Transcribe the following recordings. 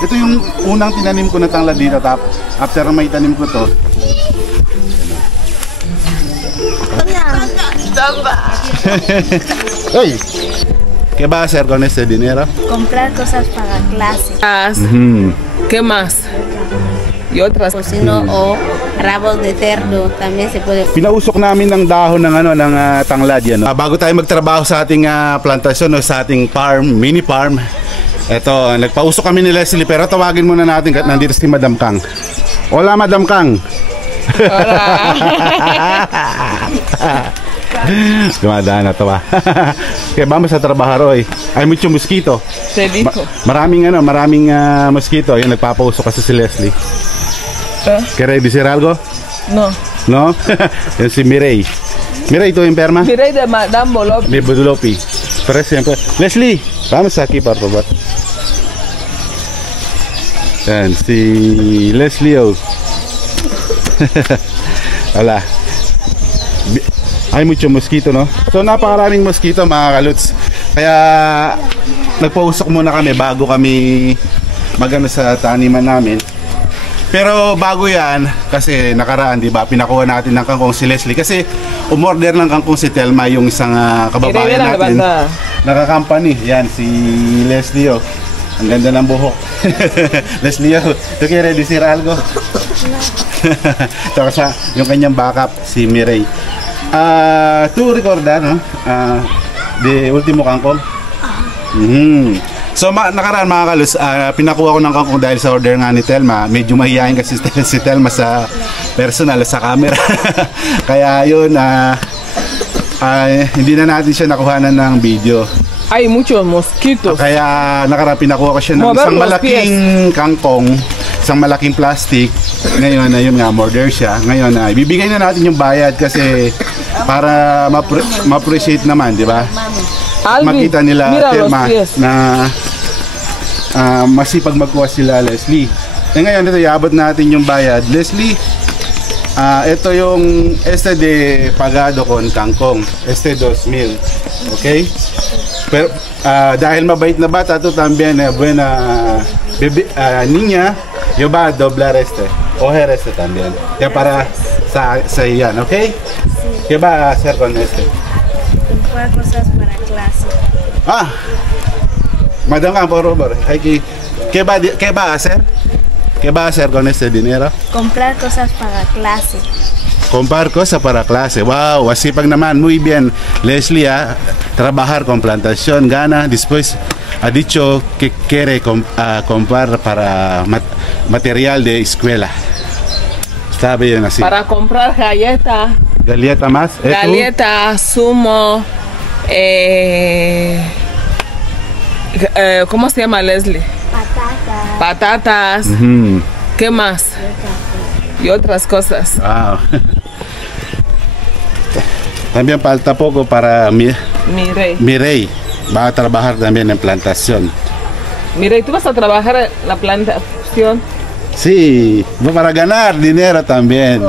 Ito yung unang tinanim ko na tanglad dito. After may tanim ko to. Hey, ¿qué va a hacer con este dinero? Comprar cosas para clase. ¿Qué más? Y otras. Porcino o rabos de cerdo también se puede. Pinausok namin ng dahon ng ng tanglad yan. Bago tayo magtrabaho sa ating plantasyon o sa ating farm, mini farm. Ito, nagpausok kami ni Leslie pero tawagin muna natin kasi nandito si Madam Kang. Hola, Madam Kang. Hola. Dumadaan na tawa. Kaya vamos a trabajar hoy. Hay mucho mosquito. Te dijo. Maraming mosquito. Ayun, nagpapausok kasi si Leslie. ¿Quieres decir algo? No. No? Yan si Mireille. Mireille, ¿tú enferma? Mireille de Madame Bolopi. De Bolopi. Pero siempre. Leslie, vamos aquí por favor. Yan, si Leslie o. Wala. Ay, mucho mosquito, no? So, napakaraming mosquito, mga kaluts. Kaya, nagpausok muna kami bago kami magano sa taniman namin. Pero bago yan, kasi nakaraan, di ba, pinakuha natin ng kangkong si Leslie. Kasi umorder ng kangkong si Telma, yung isang kababayan natin. Naka-company. Yan, si Leslie, oh. Ang ganda ng buhok. Leslie, oh. ¿Tú quieres decir algo? Ito kasi yung kanyang backup, si Mireille. To recordar, no? De ultimo kangkong. So nakaraan mga kalus, pinakuha ko ng kangkong dahil sa order nga ni Telma. Medyo mahihayin kasi si Telma sa personal, sa camera. Kaya yun, hindi na natin siya nakuhanan ng video. Hay muchos mosquitos. Kaya nakaraan pinakuha ko siya ng isang malaking kangkong, isang malaking plastic. Ngayon, ayun nga, order siya. Ngayon, ibibigay na natin yung bayad kasi para ma-appreciate naman, di ba? Makita nila Telma na masipag magkuha sila Leslie. Ngayon ito iabot natin yung bayad. Leslie, ito yung este de pagado con kangkong. Este 2,000. Okay? Pero dahil mabait na bata ito también buena niña, yo va a doblar este. Coger este también. Ya para sa yan, okay? ¿Qué va a hacer con este? Comprar cosas para clase. Madam Kang, por favor, ¿qué va a hacer? ¿Qué va a hacer con este dinero? Comprar cosas para clase. Comprar cosas para clase. Wow, masipag naman. Muy bien. Leslie, trabajar con plantación, gana. Después ha dicho que quiere comprar para material de escuela. Está bien así. Para comprar galletas. Galleta más. Galletas, zumo. ¿Cómo se llama, Leslie? Patatas. ¿Qué más? Y otras cosas. Wow. También falta poco para Mireille. Va a trabajar también en plantación. Mireille, ¿tú vas a trabajar en la plantación? Sí, para ganar dinero también.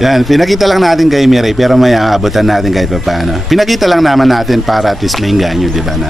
Yan, pinakita lang natin kay Mireille pero may aabutan natin kahit paano. Pinakita lang naman natin para at least mainganyo, di ba na?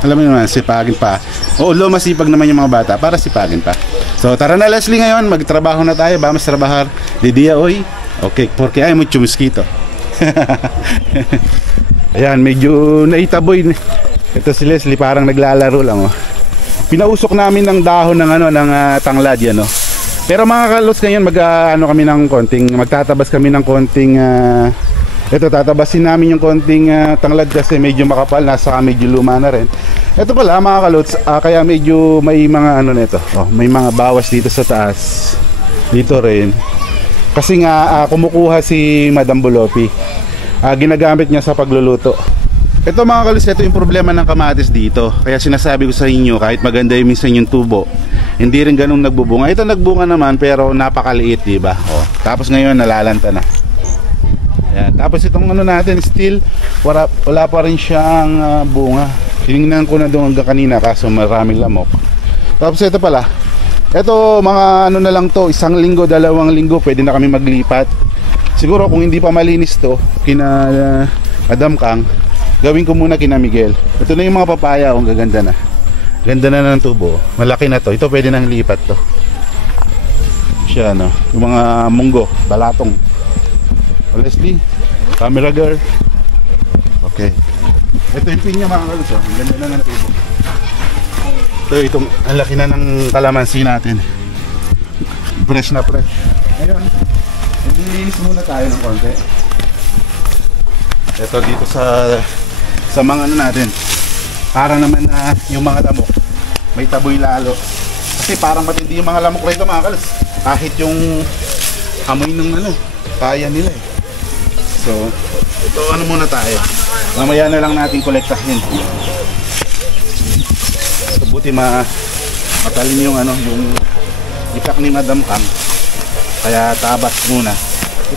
Alam mo naman, sipagin pa. Although masipag naman yung mga bata, para sipagin pa. So tara na Leslie ngayon, magtrabaho na tayo. Vamos trabajar de día hoy. Okay, porque hay mucho mosquito. Ayan, medyo naitaboy. Ito si Leslie, parang naglalaro lang, oh. Pinausok namin ng dahon ng ng tanglad yan, oh. Pero mga kalots ngayon kami ng konting, magtatabas kami ng konting ito tatabasin namin yung konting tanglad kasi medyo makapal, nasa medyo luma na rin. Ito pala mga kalots, kaya medyo may mga nito. Oh, may mga bawas dito sa taas. Dito rin. Kasi nga kumukuha si Madam Bolopi. Ginagamit niya sa pagluluto. Ito mga kalis, ito yung problema ng kamatis dito. Kaya sinasabi ko sa inyo, kahit maganda yung minsan yung tubo, hindi rin ganun nagbubunga. Ito nagbunga naman pero napakaliit, diba? Oh, tapos ngayon nalalanta na. Ayan. Tapos itong natin, still wala pa rin siyang bunga. Tinignan ko na doon hanggang kanina kaso maraming lamok. Tapos ito pala, ito mga na lang to, 1 linggo, 2 linggo pwede na kami maglipat. Siguro kung hindi pa malinis to kina Madam Kang, gawin ko muna kina Miguel. Ito na yung mga papaya, ang gaganda na. Ganda na ng tubo. Malaki na to. Ito pwede nang lipat to. Siya no. Yung mga munggo, balatong. Leslie, camera girl. Okay. Ito yung pinya mga kalos. Ang ganda na ng tubo. Itong ang laki na ng kalamansi natin. Fresh na fresh. Ngayon, nililinis muna tayo ng konti. Ito dito sa mga ano natin. Para naman na yung mga lamok may taboy lalo. Kasi parang matindi yung mga lamok rito mga kalos. Kahit yung amoy ng ano, kaya nila eh. So, ito ano muna tayo. Mamaya na lang natin kolektahin. So, buti matalin yung ano, yung itak ni Madam Kang. Kaya tabas muna.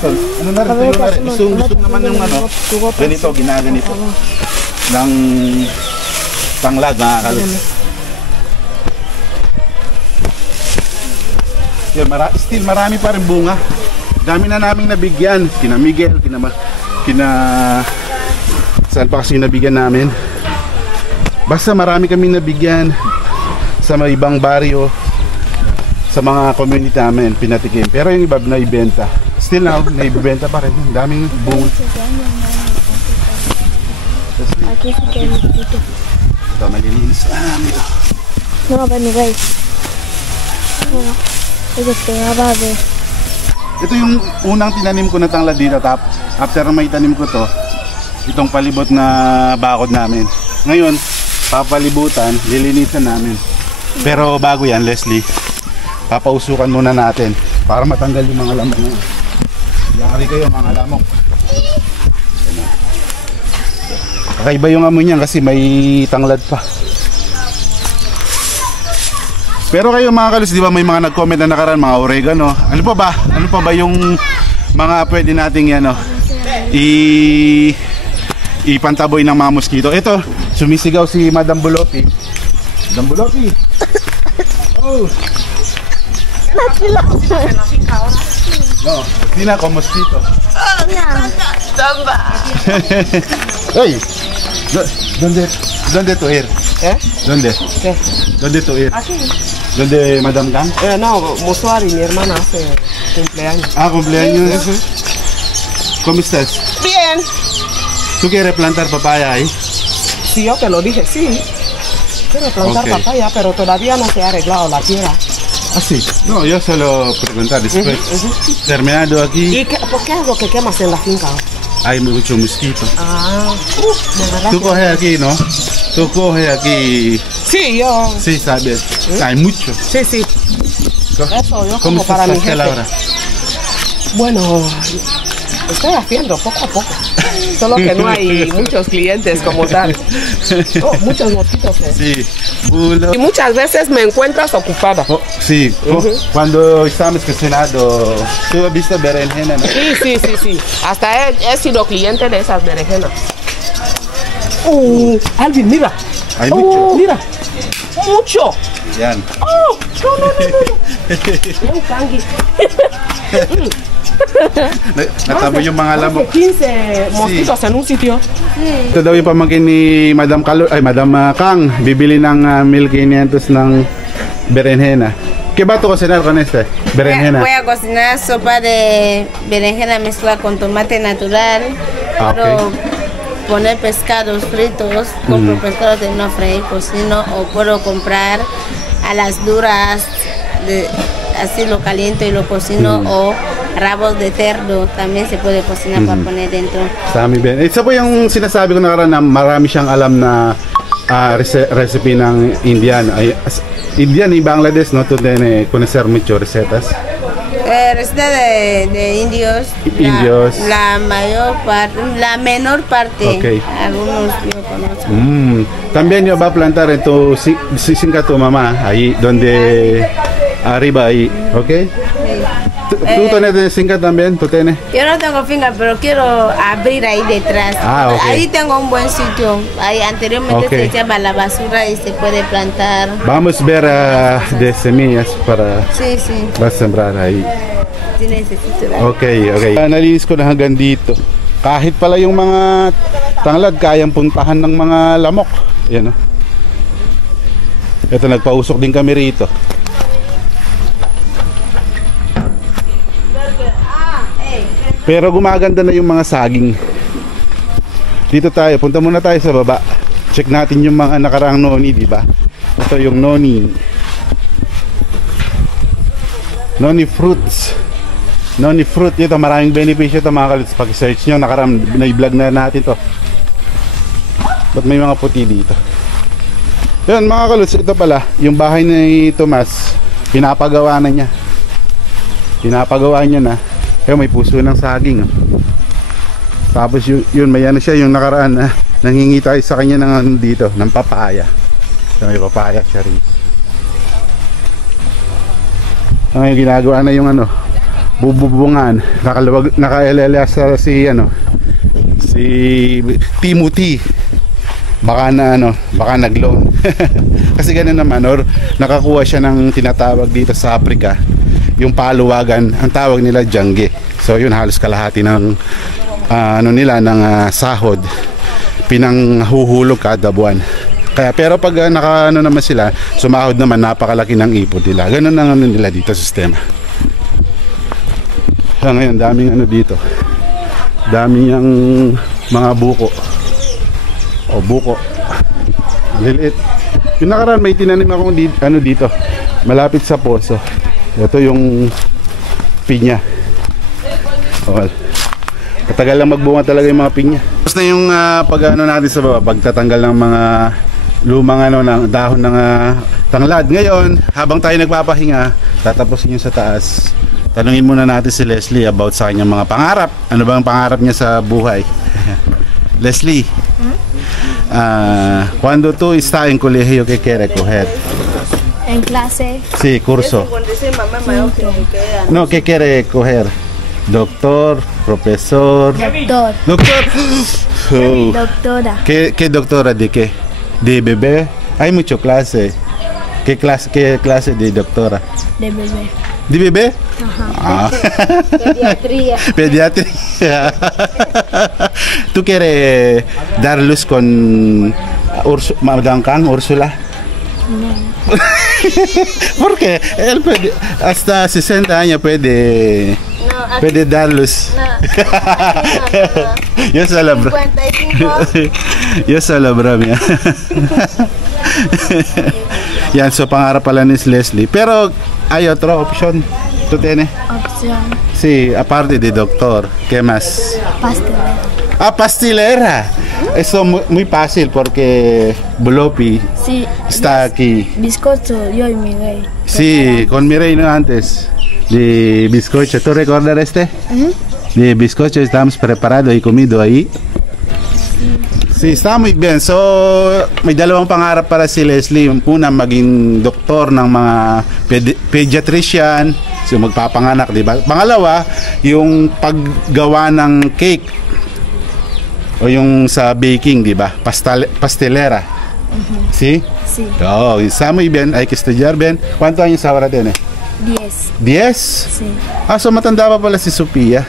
Ito, ano na rin, ito na rin. Gusto naman yung ano, ganito, ginaganito. Ng tanglad mga kalos. Yan, still marami pa rin bunga. Dami na naming nabigyan. Kina Miguel, kina saan pa kasi nabigyan namin. Basta marami kami nabigyan sa mga ibang baryo, sa mga community namin, pinatikim. Pero yung iba na ibenta. Still now, naibenta pa rin. Daming bunga. Ito, malilinis. Ito. No, ba ni guys? Ito yung unang tinanim ko na tanglad dito. After may tanim ko to, itong palibot na bakod namin. Ngayon, papalibutan, lilinisan namin. Pero bago yan, Leslie, papausukan muna natin para matanggal yung mga lamok. Yari kayo mga lamok. Kakaiba yung amoy niyan kasi may tanglad pa. Pero kayo mga kalos, di ba may mga nag-comment na nakaraan, mga oregano. Ano pa ba? Ano pa ba yung mga pwede nating ano, ipantaboy ng mga mosquito? Ito, sumisigaw si Madam Bulopi. Madam Bulopi. Oh. No, hindi na ako mosquito. Hey, ¿dónde tu ir? ¿Eh? ¿Dónde? ¿Qué? ¿Dónde tu ir? Aquí. ¿Dónde Madame Gang? No, Mosuari, mi hermana hace cumpleaños. Ah, cumpleaños. ¿Cómo estás? Bien. ¿Tú quieres plantar papaya ahí? Sí, yo te lo dije, sí. Quiero plantar Ok. papaya, pero todavía no se ha arreglado la tierra. Ah, sí. No, yo solo preguntar después. Terminado aquí, ¿Y por qué es lo que quemas en la finca? hay mucho mosquito. Ah, de verdad. Tú coges aquí, ¿no? Tú coges aquí. Sí, yo. Sí, sabes. Hay mucho. Sí, sí. Eso, yo ¿Cómo como para mi estás, gente. Laura? Bueno, estoy haciendo poco a poco. Solo que no hay muchos clientes como tal. Oh, muchos mosquitos. Sí. Bulo. Y muchas veces me encuentras ocupada. Oh, sí. Oh, cuando estamos cocinando, ¿tú has visto berenjena, no? Sí, sí, sí, sí. Hasta he sido cliente de esas berenjenas. Alvin, mira. Hay mucho. Mira. Mucho. Yan. Oh, no. Un cangui. Nataboy yung mga lamok. 15 mosquitos en un sitio. Ito daw yung pamangkin ni Madam Kang, bibili ng 1,500 ng berenjena. ¿Qué va a cocinar con este? Berenjena. Voy a cocinar sopa de berenjena mezclada con tomate natural. Ah, Puedo poner pescados fritos, compro pescados de no freír, cocino, o puedo comprar a las duras, así lo caliento y lo cocino, o rabos de cerdo, también se puede cocinar para poner dentro. Sami Ben. Isa po yung sinasabi ko nakaraan na marami siyang alam na recipe ng Indian. Indian y Bangladesh, no? Tú tienes conocer mucho recetas. Receta de indios. Indios. La mayor parte, la menor parte. Okay. Algunos yo conozco. También yo va a plantar en tu finca tu mamá, ahí donde arriba ahí, ¿ok? ¿Tú tienes finca también? ¿Tú tienes? Yo no tengo finca, pero quiero abrir ahí detrás. Ah, ok. Ahí tengo un buen sitio. Ahí anteriormente Ok. se echaba la basura y se puede plantar. Vamos a ver de semillas para Sí, sí. vas a sembrar ahí. Sí necesito. Okay, okay. Nalinis ko na hanggang dito. Kahit pala yung mga tanglad, kayang puntahan ng mga lamok. Yan o. Ito, nagpausok din kami rito. Pero gumaganda na yung mga saging. Dito tayo, punta muna tayo sa baba. Check natin yung mga nakaraang noni, di ba? Ito yung noni. Noni fruits. Noni fruit, ito maraming benepisyo ito mga kalits. Pag-search nyo, nakaraang na-vlog na natin to. Ba't may mga puti dito? Yan mga kalits, ito pala, yung bahay ni Tomas, pinapagawa na niya. Pinapagawa niya na. Kaya may puso ng saging. Tapos yun may ano siya, yung nakaraan na nanghingi tayo sa kanya ng ano dito, ng papaya. So, may papaya siya rin. So, ngayon ginagawa na yung ano, bububungan. Naka-LLS si ano, si Timothy. Baka na ano, baka nag-loan. Kasi ganun naman, or nakakuha siya ng tinatawag dito sa Africa, yung paluwagan, ang tawag nila jangge. So yun, halos kalahati ng ano nila ng sahod pinanghuhulog kada buwan. Kaya pero pag naka ano naman sila, sumahod naman, napakalaki ng ipon nila. Ganun ang ano nila dito sistema. So ngayon, daming ano dito. Daming yung mga buko. O buko. Liliit. Yung nakaraan may tinanim akong ano dito, malapit sa poso. Ito yung pinya. Oh, katagal lang magbunga talaga yung mga pinya. Tapos na yung pag-ano natin sa baba, pagtatanggal ng mga lumang ano ng dahon ng tanglad. Ngayon, habang tayo nagpapahinga, tatapusin yung sa taas. Tanungin muna natin si Leslie about sa kanyang mga pangarap. Ano ba ang pangarap niya sa buhay? Leslie, cuando tú estás en colegio, ¿qué quieres coger? En clase. Sí, curso. No, ¿qué quiere coger? Doctor, profesor. Doctor. Doctor. Oh. Doctora. ¿Qué doctora de qué? De bebé. Hay mucho clase. Qué clase de doctora? De bebé. ¿De bebé? Ajá. Ah. Pediatría. Pediatría. ¿Tú quieres dar luz con Madame Kang, Úrsula? No. ¿Por qué? Él puede, hasta 60 años puede, No, puede dar luz. no. Yo solo bro. 55. Yo solo bromia. Yan, so pangarap pala ni Leslie. Pero hay otra opción. ¿Tú tienes? Opción. Sí, aparte de doctor. ¿Qué más? Pastelera. Ah, pastelera. Eso muy fácil porque Bloppy Sí. está aquí. Bizcocho, yo y Miguel. Sí, con mi reino antes de bizcocho. ¿Tú recuerdas este? De bizcocho estamos preparados y comido ahí. Sí, está muy bien. So, may dalawang pangarap para si Leslie. Una, maging doktor ng mga pediatrician. So, magpapanganak, di ba? Pangalawa, yung paggawa ng cake. O yung sa baking, di ba? Pastelera. ¿Sí? Sí. Oh, está muy bien. Hay que estudiar bien. ¿Cuántos años ahora tiene? 10. 10? Sí. Ah, so matanda pa pala si Sophia.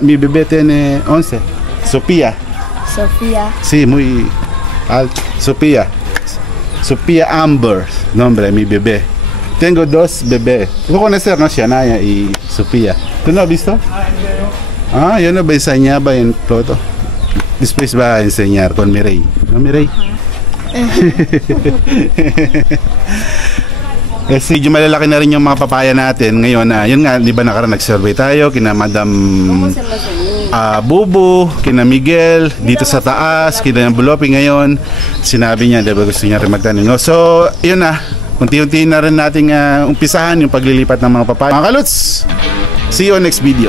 Mi bebé tiene 11. Sophia. Sofía. Sí, muy alto. Sophia. Sophia Amber. Nombre, mi bebé. Tengo 2 bebés. Tú conocer, ¿no? Shania y Sophia. ¿Tú no has visto? Ah, yo no enseñaba en foto. Después va a enseñar con Mireille. ¿No, Mireille? Kasi malalaki na rin yung mga papaya natin ngayon. Yun nga, di ba nakaraan nag-survey tayo kina Madam Bubu, kina Miguel, dito sa taas, kina Bulopi ngayon. Sinabi niya, di ba gusto niya rin magtanim. No? So, yun na. Unti-unti na rin nating umpisahan yung paglilipat ng mga papaya. Mga kaluts, see you on next video.